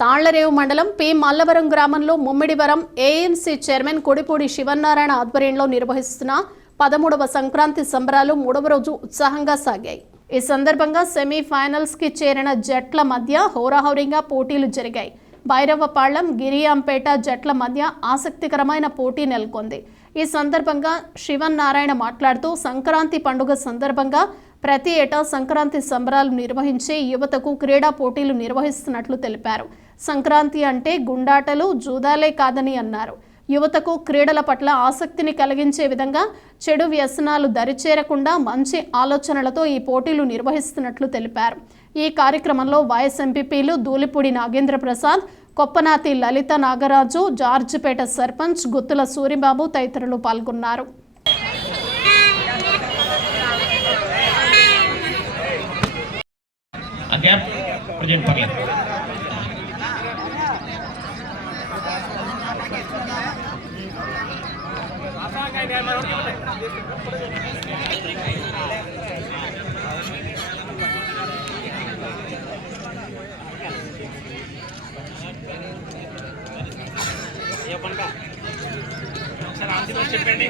తాళ్ళరేవు మండలం పి. మల్లవరం గ్రామంలో Mummidivaram ANC chairman Kodipudi Sivanarayana ఆధ్వర్యంలో నిర్వహిస్తున్న పదమూడవ సంక్రాంతి సంబరాలు మూడవ రోజు ఉత్సాహంగా సాగాయి. ఈ సందర్భంగా సెమీఫైనల్స్కి చేరిన జట్ల మధ్య హోరాహోరీగా పోటీలు జరిగాయి. భైరవపాళ్ళం గిరియాంపేట జట్ల మధ్య ఆసక్తికరమైన పోటీ నెలకొంది. ఈ సందర్భంగా శివన్నారాయణ మాట్లాడుతూ సంక్రాంతి పండుగ సందర్భంగా ప్రతి ఏటా సంక్రాంతి సంబరాలు నిర్వహించి యువతకు క్రీడా పోటీలు నిర్వహిస్తున్నట్లు తెలిపారు. సంక్రాంతి అంటే గుండాటలు జూదాలే కాదని అన్నారు. యువతకు క్రీడల పట్ల ఆసక్తిని కలిగించే విధంగా చెడు వ్యసనాలు దరిచేరకుండా మంచి ఆలోచనలతో ఈ పోటీలు నిర్వహిస్తున్నట్లు తెలిపారు. ఈ కార్యక్రమంలో వైఎస్ ఎంపీపీలు దూలిపూడి నాగేంద్ర ప్రసాద్ కొప్పనాతి లలిత నాగరాజు జార్జిపేట సర్పంచ్ గుత్తుల సూరిబాబు తదితరులు పాల్గొన్నారు. ఆ చెప్పండి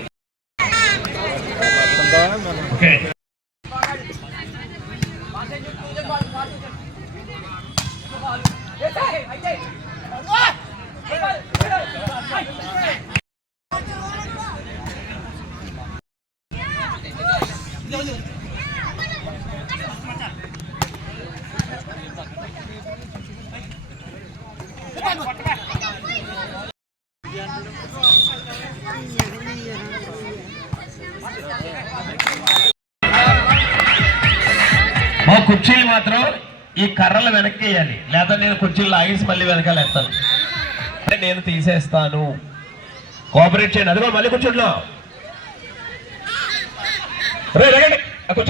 ప్రజెంట్ మా కుర్చీలు మాత్రం ఈ కర్రలు వెనక్కి వేయాలి. లేదా నేను కుర్చీలు లాగేసి మళ్ళీ వెనకాల ఎత్తాను అంటే నేను తీసేస్తాను. కోఆపరేట్ చేయండి. అదిగో మళ్ళీ కూర్చుంటున్నావు అప్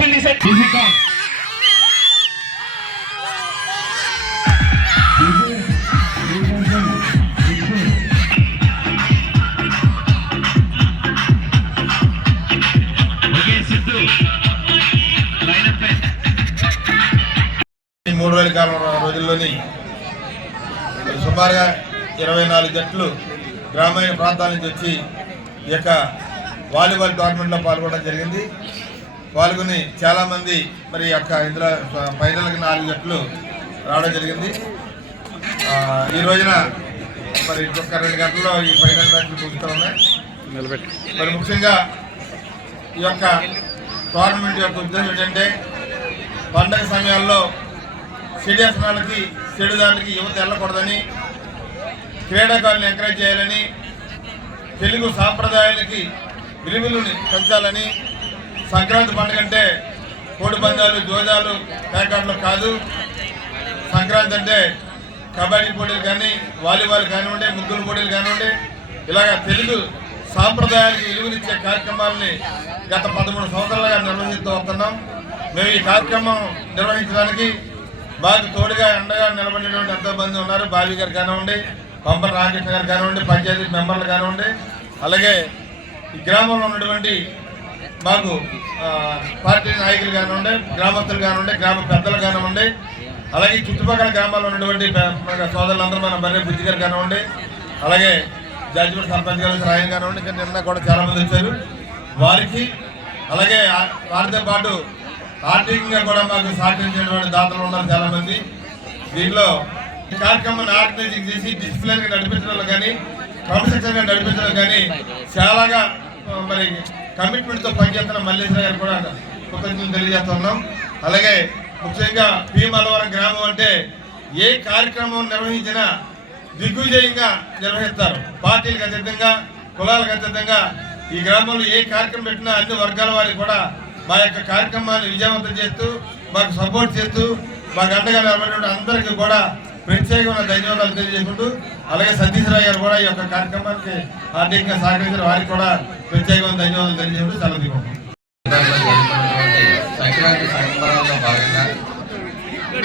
ఈ మూడు వేల కాలం రోజుల్లోని సుమారుగా ఇరవై నాలుగు జట్లు గ్రామీణ ప్రాంతాల నుంచి వచ్చి ఈ యొక్క వాలీబాల్ టోర్నమెంట్లో పాల్గొనడం జరిగింది. పాల్గొని చాలామంది మరి యొక్క ఇందులో ఫైనల్కి నాలుగు జట్లు రావడం జరిగింది. ఈ రోజున మరి ఇంకొక రెండు గంటల్లో ఈ ఫైనల్ మ్యాచ్లు ముగుతూ ఉన్నాయి. మరి ముఖ్యంగా ఈ యొక్క టోర్నమెంట్ యొక్క ఉద్దేశం ఏంటంటే పండగ సమయాల్లో చెడు చెడు దానికి యువత వెళ్ళకూడదని క్రీడాకారులను ఎంకరేజ్ చేయాలని తెలుగు సాంప్రదాయాలకి విలువలను పెంచాలని సంక్రాంతి పండుగ అంటే కోడి పందాలు జోదాలు పేకాట్లు కాదు. సంక్రాంతి అంటే కబడ్డీ పోటీలు కానీ వాలీబాల్ కానివ్వండి ముగ్గులు పోటీలు కానివ్వండి ఇలాగ తెలుగు సాంప్రదాయానికి విలువనిచ్చే కార్యక్రమాలని గత పదమూడు సంవత్సరాలుగా నిర్వహిస్తూ వస్తున్నాం. మేము ఈ కార్యక్రమం నిర్వహించడానికి మాకు తోడుగా అండగా నిలబడినటువంటి ఎంతో మంది ఉన్నారు. బావి గారు కానివ్వండి పంపల రామకృష్ణ గారు కానివ్వండి పంచాయతీ మెంబర్లు కానివ్వండి. అలాగే ఈ గ్రామంలో ఉన్నటువంటి మాకు పార్టీ నాయకులు కానివ్వండి గ్రామస్తులు కానివ్వండి గ్రామ పెద్దలు కానివ్వండి అలాగే చుట్టుపక్కల గ్రామాల్లో ఉన్నటువంటి మన సోదరులందరూ మన బర్రె బుద్ధి గారు కానివ్వండి అలాగే జడ్జిమెంట్ సర్పంచ్ గారు రాయన్ కానివ్వండి ఇంకా నిన్న కూడా చాలా మంది వచ్చారు. వారికి అలాగే వారితో పాటు ఆర్థికంగా కూడా మాకు సహకరించేటువంటి దాతలు ఉన్నారు చాలా మంది దీంట్లో ఈ కార్యక్రమాన్ని ఆర్గనైజింగ్ చేసి డిసిప్లిన్గా నడిపించడంలో కానీ క్రమశిక్షణగా నడిపించడం కానీ చాలాగా మరి కమిట్మెంట్తో పనిచేస్తున్న మల్లేశ్వర గారు కూడా కృతజ్ఞతలు తెలియజేస్తున్నాం అలాగే ముఖ్యంగా భీమలవరం గ్రామం అంటే ఏ కార్యక్రమం నిర్వహించినా దిగ్విజయంగా నిర్వహిస్తారు. పార్టీలకు అతీతంగా కులాలకు అతీతంగా ఈ గ్రామంలో ఏ కార్యక్రమం పెట్టినా అన్ని వర్గాల వారికి కూడా మా యొక్క కార్యక్రమాన్ని విజయవంతం చేస్తూ మాకు సపోర్ట్ చేస్తూ మాకు అండగా నిలబడిన అందరికీ కూడా ప్రత్యేకమైన ధన్యవాదాలు తెలియజేసుకుంటూ అలాగే సతీశ్వరరావు గారు కూడా ఈ యొక్క కార్యక్రమానికి ఆర్థికంగా సహకరించిన వారికి కూడా ప్రత్యేకమైన ధన్యవాదాలు తెలియజేసుకుంటూ సెలవు తీసుకుంటాం సంక్రాంతి సంబరాల్లో భాగంగా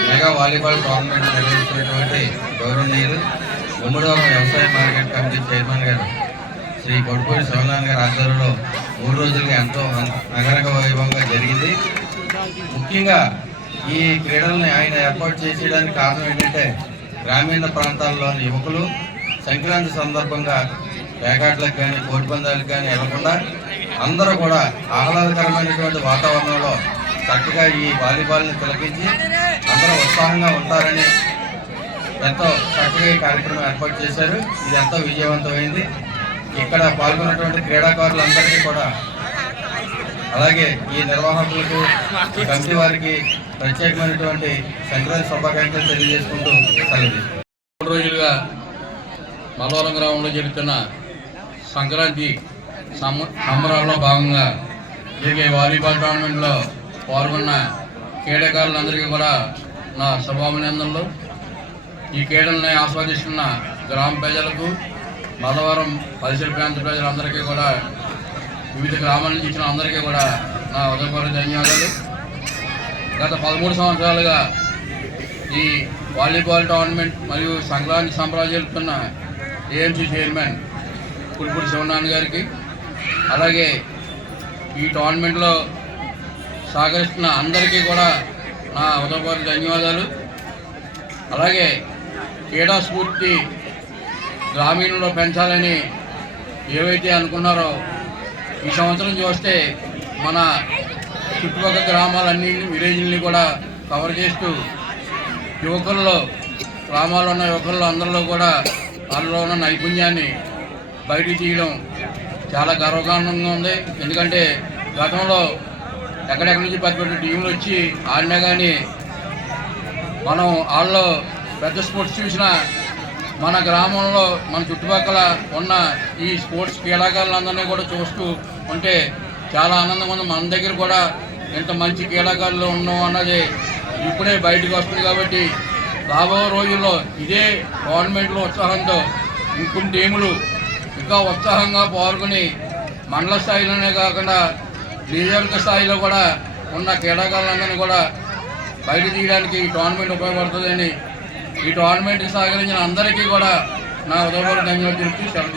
మెగా వాలీబాల్ టోర్నమెంట్ నిర్వహించినటువంటి గౌరవనీయులు ఉమ్మడివరం వ్యవసాయ మార్కెట్ కమిటీ చైర్మన్ గారు శ్రీ కొడుపూడి శివనారాయణ గారి ఆధ్వర్యంలో మూడు రోజులుగా ఎంతో నగరక వైభవంగా జరిగింది. ముఖ్యంగా ఈ క్రీడల్ని ఆయన ఏర్పాటు చేసేయడానికి కారణం ఏంటంటే గ్రామీణ ప్రాంతాల్లోని యువకులు సంక్రాంతి సందర్భంగా పేకాట్లకు కానీ కోడి పందాలకు కానీ వెళ్ళకుండా అందరూ కూడా ఆహ్లాదకరమైనటువంటి వాతావరణంలో చక్కగా ఈ వాలీబాల్ని తిలకించి అందరూ ఉత్సాహంగా ఉంటారని ఎంతో చక్కగా ఈ కార్యక్రమం ఏర్పాటు చేశారు. ఇది ఎంతో విజయవంతమైంది. ఇక్కడ పాల్గొన్నటువంటి క్రీడాకారులందరికీ కూడా అలాగే ఈ నిర్వాహకులకు ఈ కమిటీ వారికి ప్రత్యేకమైనటువంటి సంక్రాంతి శుభాకాంక్షలు తెలియజేసుకుంటూ సెలవు మూడు రోజులుగా మలవరం గ్రామంలో జరుగుతున్న సంక్రాంతి సంబరాల్లో భాగంగా జరిగే వాలీబాల్ టోర్నమెంట్లో పాల్గొన్న క్రీడాకారులందరికీ కూడా నా శుభాభినందనలు. ఈ క్రీడల్ని ఆస్వాదిస్తున్న గ్రామ ప్రజలకు మలవరం పరిసర ప్రాంత ప్రజలందరికీ కూడా వివిధ గ్రామాల నుంచి ఇచ్చిన అందరికీ కూడా నా ఉదయపూర్వ ధన్యవాదాలు. గత పదమూడు సంవత్సరాలుగా ఈ వాలీబాల్ టోర్నమెంట్ మరియు సంక్రాంతి సంబరాలు జరుపుతున్న ఏఎంసీ చైర్మన్ పులిపూడి శివనారాయణ గారికి అలాగే ఈ టోర్నమెంట్లో సహకరిస్తున్న అందరికీ కూడా నా ఉదయపూర్వ ధన్యవాదాలు. అలాగే క్రీడా స్ఫూర్తి గ్రామీణంలో పెంచాలని ఏవైతే అనుకున్నారో ఈ సంవత్సరం చూస్తే మన చుట్టుపక్కల గ్రామాలన్నీ విలేజ్ని కూడా కవర్ చేస్తూ యువకుల్లో గ్రామాల్లో ఉన్న యువకుల్లో అందరిలో కూడా వాళ్ళలో ఉన్న నైపుణ్యాన్ని బయటికి తీయడం చాలా గర్వకారణంగా ఉంది. ఎందుకంటే గతంలో ఎక్కడెక్కడి నుంచి పెద్ద పెద్ద టీంలు వచ్చి ఆడినా కానీ మనం వాళ్ళు పెద్ద స్పోర్ట్స్ చూసిన మన గ్రామంలో మన చుట్టుపక్కల ఉన్న ఈ స్పోర్ట్స్ క్రీడాకారులందరినీ కూడా చూస్తూ ఉంటే చాలా ఆనందం ఉంది. మన దగ్గర కూడా ఎంత మంచి క్రీడాకారులు ఉన్నాం అన్నది ఇప్పుడే బయటకు వస్తుంది కాబట్టి రాబో రోజుల్లో ఇదే గవర్నమెంట్లో ఉత్సాహంతో ఇంకొన్ని టీములు ఇంకా ఉత్సాహంగా పాల్గొని మండల స్థాయిలోనే కాకుండా నియోజకవర్గ స్థాయిలో కూడా ఉన్న క్రీడాకారులందరినీ కూడా బయట తీయడానికి ఈ టోర్నమెంట్ ఉపయోగపడుతుందని ఈ టోర్నమెంట్కి సహకరించిన అందరికీ కూడా నా ఉదయపూర్వక ధన్యవాదాలు తెలుపుతూ సెలవు